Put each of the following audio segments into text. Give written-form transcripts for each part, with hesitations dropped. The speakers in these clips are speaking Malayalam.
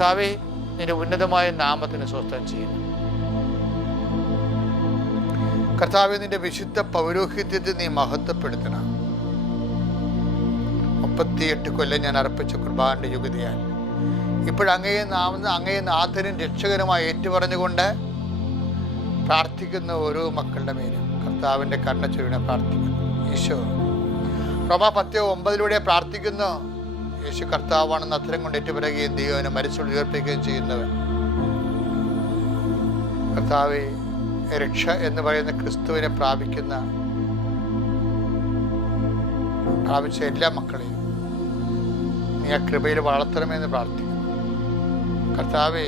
കർത്താവേ, നിന്റെ ഉന്നതമായ നാമത്തിന് സ്വസ്ഥം ചെയ്യുന്നു. കർത്താവേ, നിന്റെ വിശുദ്ധ പൗരോഹിത്യത്തെ നീ മഹത്വപ്പെടുത്തണം. 38 കൊല്ലം ഞാൻ അർപ്പിച്ച കുർബാനയുടെ യോഗ്യതയാൽ അങ്ങയെ നാഥനും രക്ഷകനുമായി ഏറ്റുപറഞ്ഞുകൊണ്ട് പ്രാർത്ഥിക്കുന്ന ഓരോ മക്കളുടെ മേലും കർത്താവിൻ്റെ കരുണ ചൊരിയണമേ പ്രാർത്ഥിക്കുന്നു. ഈശോ റോമ 10:9 പ്രാർത്ഥിക്കുന്നു. യേശു കർത്താവാണെന്ന് അത്തരം കൊണ്ട് ഏറ്റുപറയുകയും ദൈവനെ മരിച്ചു ഉയർപ്പിക്കുകയും ചെയ്യുന്നവൻ. കർത്താവേ, രക്ഷ എന്ന് പറയുന്ന ക്രിസ്തുവിനെ പ്രാപിച്ച എല്ലാ മക്കളെയും നീ ആ കൃപയിൽ വളർത്തണമെന്ന് പ്രാർത്ഥിക്കുന്നു. കർത്താവേ,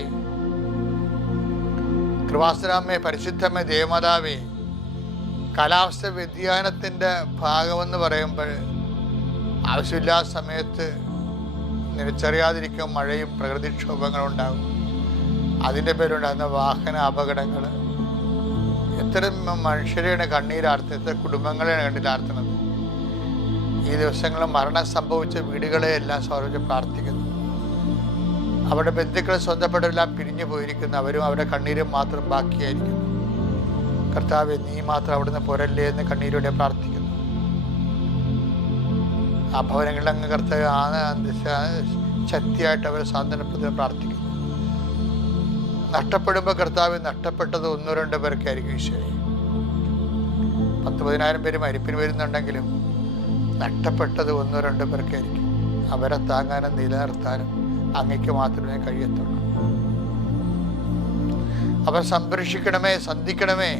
കൃപാസനാമേ, പരിശുദ്ധമേ, ദേവമാതാവേ, കാലാവസ്ഥ വ്യതിയാനത്തിൻ്റെ ഭാഗമെന്ന് പറയുമ്പോൾ ആവശ്യമില്ലാത്ത സമയത്ത് നിനച്ചറിയാതിരിക്കും മഴയും പ്രകൃതിക്ഷോഭങ്ങളും ഉണ്ടാകും. അതിൻ്റെ പേരുണ്ടാകുന്ന വാഹന അപകടങ്ങൾ എത്ര മനുഷ്യരെയാണ് കണ്ണീരാർത്തുന്നത്, എത്ര കുടുംബങ്ങളെയാണ് കണ്ണീരാർത്തുന്നത്. ഈ ദിവസങ്ങളിൽ മരണം സംഭവിച്ച വീടുകളെയെല്ലാം സമർപ്പിച്ച് പ്രാർത്ഥിക്കുന്നു. അവരുടെ ബന്ധുക്കൾ സ്വന്തപ്പെട്ടവരെല്ലാം പിരിഞ്ഞു പോയിരിക്കുന്നു. അവരും അവരുടെ കണ്ണീരും മാത്രം ബാക്കിയായിരിക്കുന്നു. കർത്താവേ, നീ മാത്രം അവിടുന്ന് പോരല്ലേ എന്ന് കണ്ണീരോടെ പ്രാർത്ഥിക്കുന്നു. ആ ഭവനങ്ങളിൽ അങ്ങ് കർത്താവ് ശക്തിയായിട്ട് അവരെ സാന്ത്വനപ്പെടുത്താൻ പ്രാർത്ഥിക്കുന്നു. നഷ്ടപ്പെടുമ്പോൾ കർത്താവ് നഷ്ടപ്പെട്ടത് 1-2 പേർക്കായിരിക്കും. ഈശോയെ, 10,000-10,000 പേര് മരിപ്പിന് വരുന്നുണ്ടെങ്കിലും നഷ്ടപ്പെട്ടത് 1-2 പേർക്കായിരിക്കും. അവരെ താങ്ങാനും നിലനിർത്താനും അങ്ങയ്ക്ക് മാത്രമേ കഴിയത്തുള്ളൂ. അവർ സംരക്ഷിക്കണമേ, സന്ധിക്കണമേ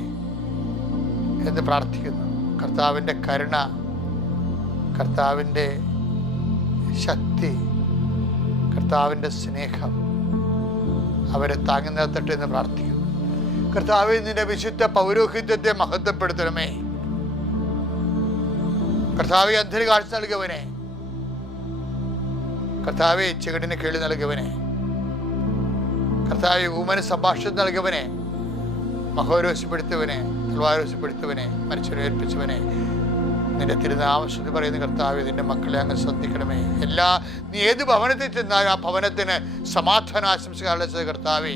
എന്ന് പ്രാർത്ഥിക്കുന്നു. കർത്താവിൻ്റെ കരുണ, കർത്താവിൻ്റെ ശക്തി, കർത്താവിൻ്റെ സ്നേഹം അവരെ താങ്ങി നിർത്തട്ടെ എന്ന് പ്രാർത്ഥിക്കുന്നു. കർത്താവേ, നിന്റെ വിശുദ്ധ പൗരോഹിത്യത്തെ മഹത്വപ്പെടുത്തണമേ. കർത്താവേ, അന്ധന് കാഴ്ച നൽകിയവനെ, കർത്താവേ, ചെകിടിന് കേളി നൽകിയവനെ, കർത്താവേ, ഊമന് സംഭാഷണം നൽകിയവനെ, മഹോരോസ്യപ്പെടുത്തിയവനെ, തൽവാരോസ്യപ്പെടുത്തിയവനെ, മനുഷ്യരെ ഏൽപ്പിച്ചവനെ, നിന്റെ തിരുനാമശ്രുതി പറയുന്ന കർത്താവേ, നിന്റെ മക്കളെ അങ്ങ് ശ്രദ്ധിക്കണമേ. നീ ഏത് ഭവനത്തിൽ ചെന്നാൽ ആ ഭവനത്തിന് സമാധാനം ആശംസിക്കാനുള്ള കർത്താവേ,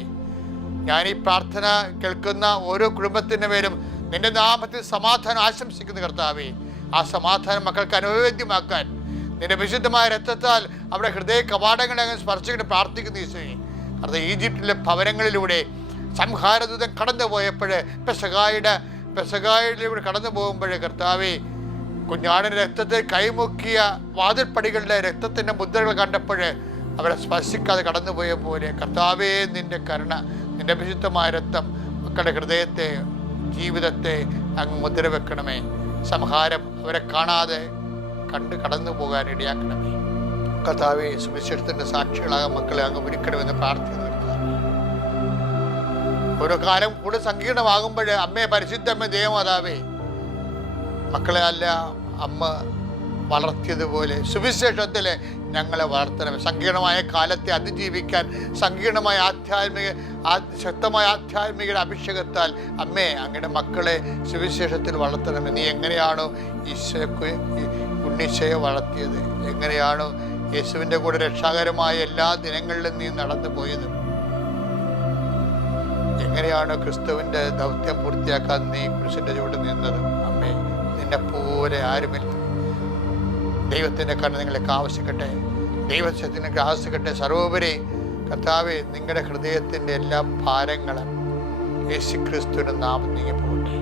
ഞാൻ ഈ പ്രാർത്ഥന കേൾക്കുന്ന ഓരോ കുടുംബത്തിൻ്റെ പേരും നിന്റെ നാമത്തിൽ സമാധാനം ആശംസിക്കുന്ന കർത്താവേ, ആ സമാധാനം മക്കൾക്ക് അനുഭവേദ്യമാക്കാൻ നിന്റെ വിശുദ്ധമായ രക്തത്താൽ അവിടെ ഹൃദയ കവാടങ്ങളെ അങ്ങ് സ്പർശിച്ചിട്ട് പ്രാർത്ഥിക്കുന്ന ഈശോയെ. കാരണം ഈജിപ്തിലെ ഭവനങ്ങളിലൂടെ സംഹാരദൂതൻ കടന്നു പോയപ്പോൾ പെസഹായിലൂടെ കടന്നു പോകുമ്പോഴേ കർത്താവേ, കുഞ്ഞാടിൻ്റെ രക്തത്തെ കൈമുക്കിയ വാതിൽപ്പടികളുടെ രക്തത്തിൻ്റെ മുദ്രകൾ കണ്ടപ്പോൾ അവരെ സ്പർശിക്കാതെ കടന്നുപോയ പോലെ കർത്താവേ, നിന്റെ കരുണ, നിന്റെ വിശുദ്ധമായ രക്തം മക്കളുടെ ഹൃദയത്തെ, ജീവിതത്തെ അങ്ങ് മുദ്ര വെക്കണമേ. സംഹാരം അവരെ കാണാതെ കണ്ട് കടന്നു പോകാൻ ഇടയാക്കണമേ. കർത്താവേ, സുവിശേഷത്തിൻ്റെ സാക്ഷികളാകാൻ മക്കളെ അങ്ങ് ഒരുക്കണമെന്ന് പ്രാർത്ഥിക്കുന്നു. ഓരോ കാലം കൂടെ സങ്കീർണമാകുമ്പോൾ അമ്മേ, പരിശുദ്ധമ്മേ, ദേവമാതാവേ, മക്കളെ അല്ല അമ്മ വളർത്തിയതുപോലെ സുവിശേഷത്തിൽ ഞങ്ങളെ വളർത്തണം. സങ്കീർണമായ കാലത്തെ അതിജീവിക്കാൻ സങ്കീർണമായ ശക്തമായ ആധ്യാത്മികയുടെ അഭിഷേകത്താൽ അമ്മേ, അങ്ങയുടെ മക്കളെ സുവിശേഷത്തിൽ വളർത്തണം. നീ എങ്ങനെയാണോ ഉണ്ണീശയെ വളർത്തിയത്, എങ്ങനെയാണോ യേശുവിൻ്റെ കൂടെ രക്ഷാകരമായ എല്ലാ ദിനങ്ങളിലും നീ നടന്നു പോയത്, എങ്ങനെയാണോ ക്രിസ്തുവിൻ്റെ ദൗത്യം പൂർത്തിയാക്കാൻ നീ കുരിശിൻ്റെ ചുവട് നിന്നത്, അമ്മേ, നിന്നെ പോലെ ആരുമില്ല. ദൈവത്തിൻ്റെ കണ്ണ് നിങ്ങളെ ആവശ്യിക്കട്ടെ, ദൈവശക്തിനെ ആവശ്യിക്കട്ടെ. സർവോപരി കർത്താവേ, നിങ്ങളുടെ ഹൃദയത്തിൻ്റെ എല്ലാ ഭാരങ്ങളും യേശു ക്രിസ്തുവിൻ്റെ നാമം നീങ്ങി പോകട്ടെ.